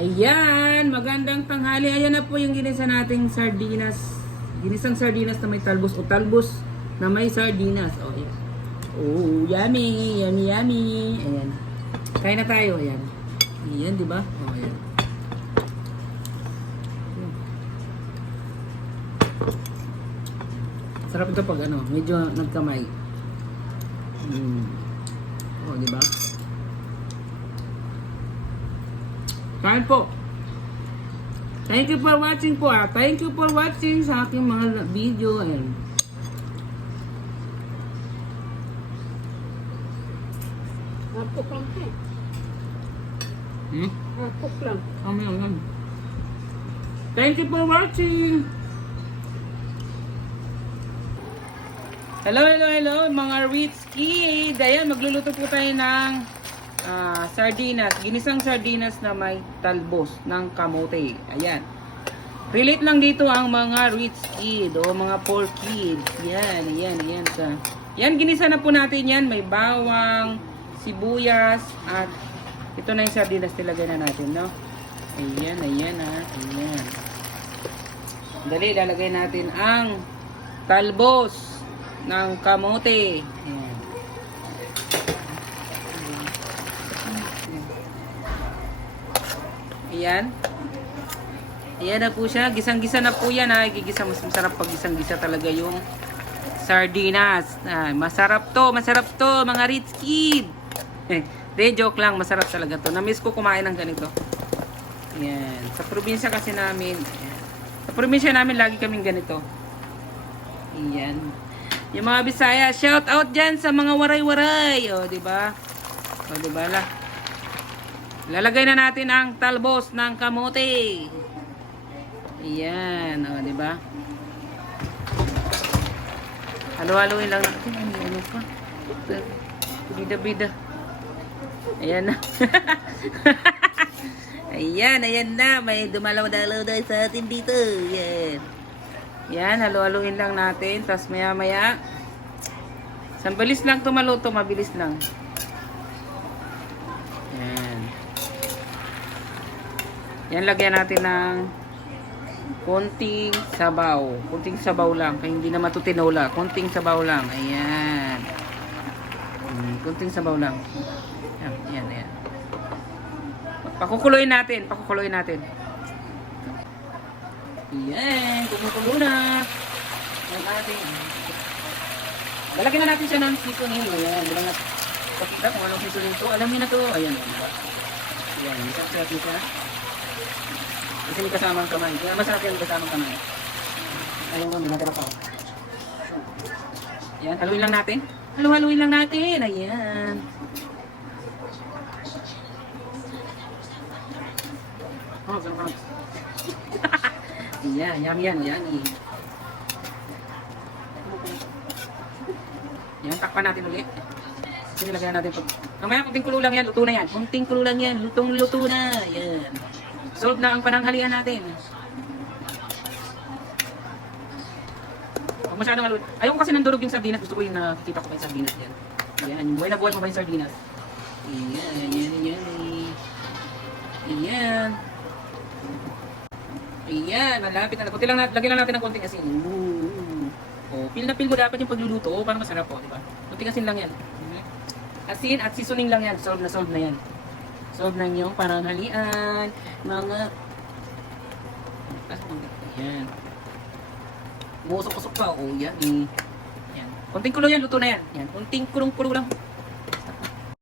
Ayan, magandang tanghali. Ayan na po yung ginisa nating sardinas. Ginisang sardinas na may talbos o talbos na may sardinas. Oh, ayan. Oh, yummy, yummy, yummy. Ayan. Kain na tayo, ayan. Ayan, di ba? Oh, ayan. Sarap ito pag ano, medyo nagkamay. Oh, di ba? Kain po. Thank you for watching po. Thank you for watching sa aking mga video. Ayan. Napok lang eh. Napok lang. Ayan. Thank you for watching. Hello, hello, hello mga rich kid. Ayan, magluluto po tayo ng sardinas. Ginisang sardinas na may talbos ng kamote. Ayan. Relate lang dito ang mga rich kid o mga poor kids. Yan, yan, yan. Yan, ginisa na po natin yan. May bawang, sibuyas, at ito na yung sardinas nilagay na natin, no? Ayan, ayan, ayan. Dali, lalagay natin ang talbos ng kamote. Ayan. Ayan. Ayan na po siya. Gisang-gisa na po yan. Gigisa. Mas masarap pag gisang-gisa talaga yung sardinas. Masarap to. Masarap to mga rich kid. De, joke lang. Masarap talaga to. Namiss ko kumain ng ganito. Ayan. Sa probinsya kasi namin. Ayan. Sa probinsya namin lagi kaming ganito. Ayan. Yung mga Bisaya, shout out dyan sa mga waray-waray. O, diba? O, diba lah? Lalagay na natin ang talbos ng kamote. Ayan, o, diba? Halo-haloin lang natin. Ano pa? Bida-bida. Ayan na. Ayan, ayan na. May dumalaw-dalaw na sa atin dito. Ayan. Yan, halo-haloin lang natin. Tapos maya-maya. Sambalis lang ito maluto. Mabilis lang. Yan, lagyan natin ng konting sabaw. Konting sabaw lang. Kaya hindi na matutinola. Konting sabaw lang. Ayan. Konting sabaw lang. Ayan, ayan, ayan. Pakukuloyin natin. Pakukuloyin natin. Ayan. Kumukulo na. Ayan natin. Lalagyan na natin siya ng seasoning. Ayan. Bilang natin. Pakita kung anong seasoning to. Alam niyo na to. Ayan. Ayan. Isap-sap siya. Kasi may kasamang kamay. Kaya masarap yan kasamang kamay. Ayaw mo, binatira pa. Ayan, haluin lang natin. Haluin lang natin. Ayan. Oh, ganun. Ayan, yummy yan. Yummy. Ayan, takpan natin ulit. Kasi nilagyan natin ito. Mamaya, kunting kulo lang yan. Luto na yan. Kunting kulo lang yan. Lutong-luto na. Ayan. Solve na ang pananghalian natin. Huwag masyadong haluin. Ayaw ko kasi ng durog yung sardinas. Gusto ko yung nakikita ko pa yung sardinas yan. Ayan. Buhay na buhay pa ba yung sardinas? Ayan. Ayan. Ayan. Ayan. Ayan. Malapit na. Kunti lang lagyan lang natin ng konting asin. Oh, feel na feel ko dapat yung pagluluto. Oh, parang masarap po. Diba? Kunting asin lang yan. Asin at seasoning lang yan. Solve na yan. Solve na yung pananghalian, mga ayan. Musok-usok pa, oh yan. Yan. Kunting kulo yan, luto na yan. Yan, kunting kulong-kulo lang.